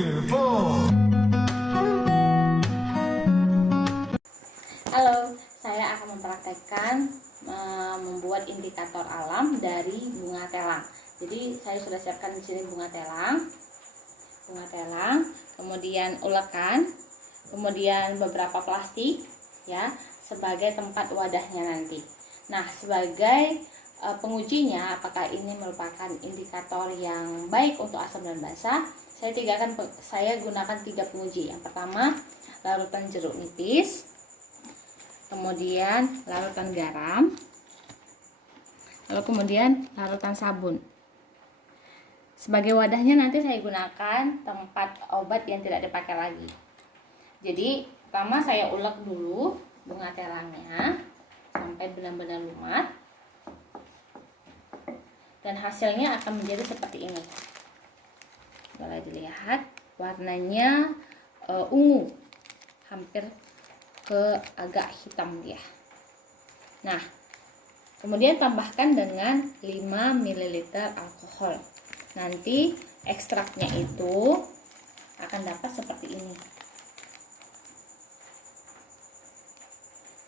Halo, saya akan mempraktekkan membuat indikator alam dari bunga telang. Jadi saya sudah siapkan di sini bunga telang, kemudian ulekan, kemudian beberapa plastik ya sebagai tempat wadahnya nanti. Nah, sebagai pengujinya apakah ini merupakan indikator yang baik untuk asam dan basa, saya gunakan 3 penguji. Yang pertama, larutan jeruk nipis, kemudian larutan garam, lalu kemudian larutan sabun. Sebagai wadahnya nanti saya gunakan tempat obat yang tidak dipakai lagi. Jadi pertama saya ulek dulu bunga telangnya sampai benar-benar lumat, dan hasilnya akan menjadi seperti ini. Boleh dilihat warnanya ungu, hampir ke agak hitam dia. Nah, kemudian tambahkan dengan 5 ml alkohol. Nanti ekstraknya itu akan dapat seperti ini.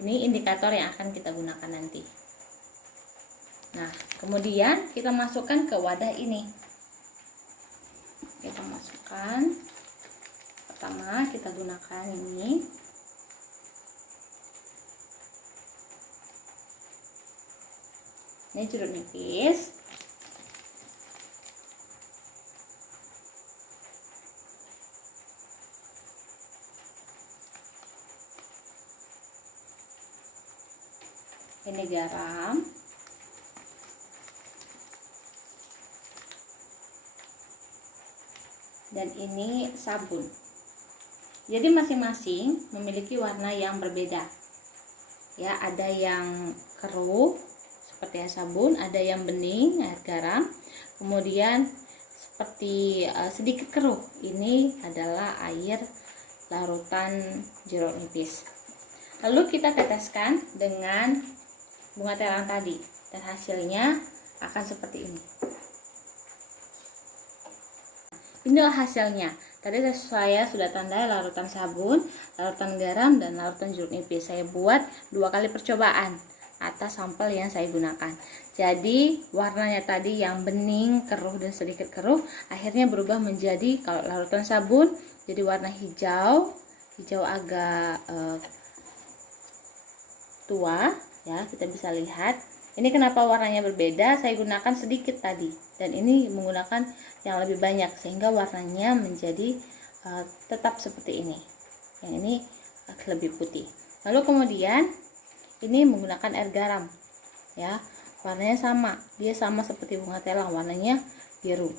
Ini indikator yang akan kita gunakan nanti. Nah, kemudian kita masukkan ke wadah ini. Kita masukkan. Pertama kita gunakan ini. Ini jeruk nipis. Ini garam. Dan ini sabun. Jadi masing-masing memiliki warna yang berbeda. Ya, ada yang keruh seperti air sabun, ada yang bening air garam, kemudian seperti sedikit keruh. Ini adalah air larutan jeruk nipis. Lalu kita teteskan dengan bunga telang tadi, dan hasilnya akan seperti ini. Inilah hasilnya. Tadi saya sudah tandai larutan sabun, larutan garam, dan larutan jeruk nipis. Saya buat 2 kali percobaan atas sampel yang saya gunakan. Jadi warnanya tadi yang bening, keruh, dan sedikit keruh akhirnya berubah menjadi, kalau larutan sabun jadi warna hijau agak tua ya, kita bisa lihat. Ini kenapa warnanya berbeda, saya gunakan sedikit tadi, dan ini menggunakan yang lebih banyak sehingga warnanya menjadi tetap seperti ini. Yang ini lebih putih. Lalu kemudian ini menggunakan air garam ya, warnanya sama, dia sama seperti bunga telang, warnanya biru.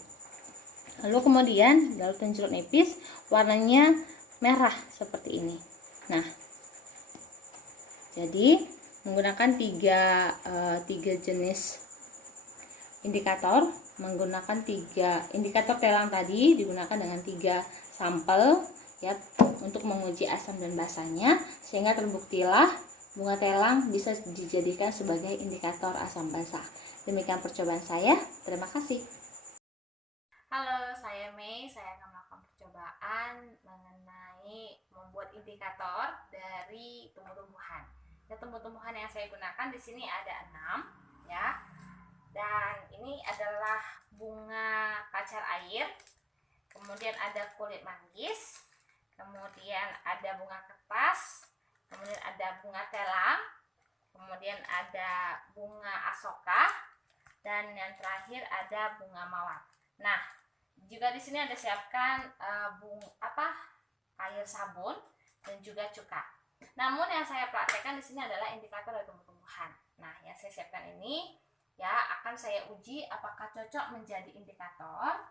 Lalu kemudian larutan jeruk nipis warnanya merah seperti ini. Nah, jadi menggunakan tiga jenis indikator, menggunakan 3 indikator telang tadi digunakan dengan 3 sampel ya untuk menguji asam dan basanya, sehingga terbuktilah bunga telang bisa dijadikan sebagai indikator asam basa. Demikian percobaan saya. Terima kasih. Halo, saya Mei. Saya akan melakukan percobaan mengenai membuat indikator dari tumbuh-tumbuhan. Ya, tumbuh-tumbuhan yang saya gunakan di sini ada 6 ya. Dan ini adalah bunga pacar air. Kemudian ada kulit manggis. Kemudian ada bunga kertas. Kemudian ada bunga telang. Kemudian ada bunga asoka. Dan yang terakhir ada bunga mawar. Nah, juga di sini ada siapkan air sabun dan juga cuka. Namun yang saya praktekkan di sini adalah indikator dari tumbuh-tumbuhan. Nah, yang saya siapkan ini ya akan saya uji apakah cocok menjadi indikator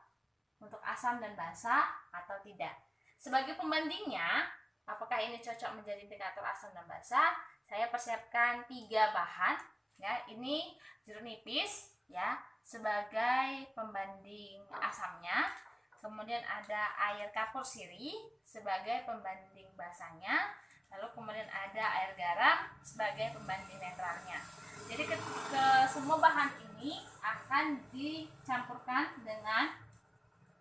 untuk asam dan basa atau tidak. Sebagai pembandingnya, apakah ini cocok menjadi indikator asam dan basa, saya persiapkan 3 bahan ya. Ini jeruk nipis ya sebagai pembanding asamnya. Kemudian ada air kapur sirih sebagai pembanding basanya. Lalu kemudian ada air garam sebagai pembanding netralnya. Jadi ke semua bahan ini akan dicampurkan dengan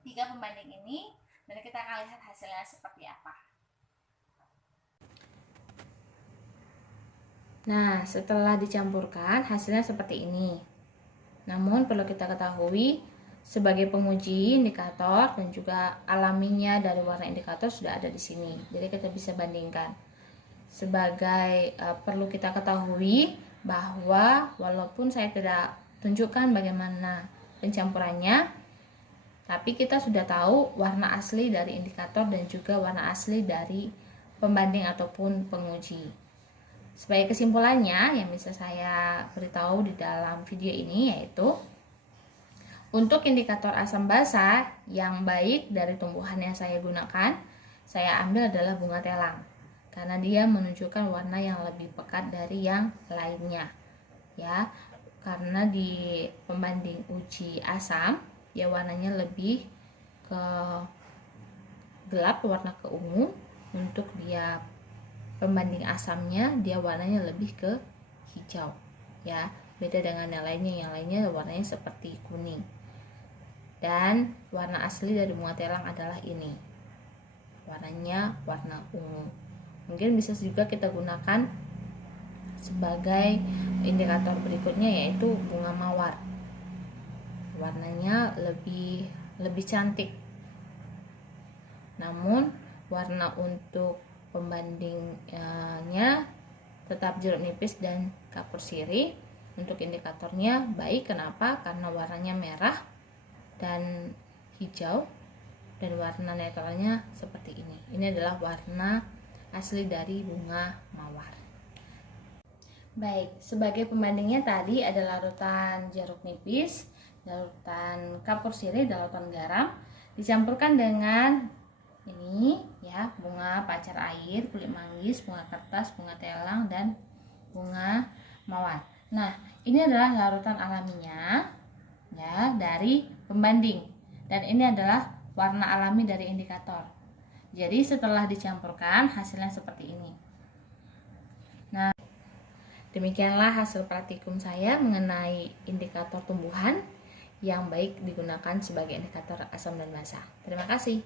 3 pembanding ini Dan kita akan lihat hasilnya seperti apa. Nah, setelah dicampurkan hasilnya seperti ini. Namun perlu kita ketahui, sebagai penguji indikator dan juga alaminya dari warna indikator sudah ada di sini. Jadi kita bisa bandingkan. Sebagai perlu kita ketahui bahwa walaupun saya tidak tunjukkan bagaimana pencampurannya, tapi kita sudah tahu warna asli dari indikator dan juga warna asli dari pembanding ataupun penguji. Sebagai kesimpulannya yang bisa saya beritahu di dalam video ini yaitu, untuk indikator asam basa yang baik dari tumbuhan yang saya gunakan, saya ambil adalah bunga telang karena dia menunjukkan warna yang lebih pekat dari yang lainnya. Ya, karena di pembanding uji asam, dia warnanya lebih ke gelap, warna ke ungu. Untuk dia pembanding asamnya, dia warnanya lebih ke hijau. Ya, beda dengan yang lainnya warnanya seperti kuning. Dan warna asli dari bunga telang adalah ini, warnanya warna ungu. Mungkin bisa juga kita gunakan sebagai indikator berikutnya yaitu bunga mawar, warnanya lebih cantik. Namun warna untuk pembandingnya tetap jeruk nipis dan kapur sirih. Untuk indikatornya baik, kenapa? Karena warnanya merah dan hijau, dan warna netralnya seperti ini. Ini adalah warna asli dari bunga mawar. Baik, sebagai pembandingnya tadi ada larutan jeruk nipis, larutan kapur sirih, dan larutan garam dicampurkan dengan ini ya, bunga pacar air, kulit manggis, bunga kertas, bunga telang, dan bunga mawar. Nah, ini adalah larutan alaminya ya dari pembanding, dan ini adalah warna alami dari indikator. Jadi setelah dicampurkan hasilnya seperti ini. Nah, demikianlah hasil praktikum saya mengenai indikator tumbuhan yang baik digunakan sebagai indikator asam dan basa. Terima kasih.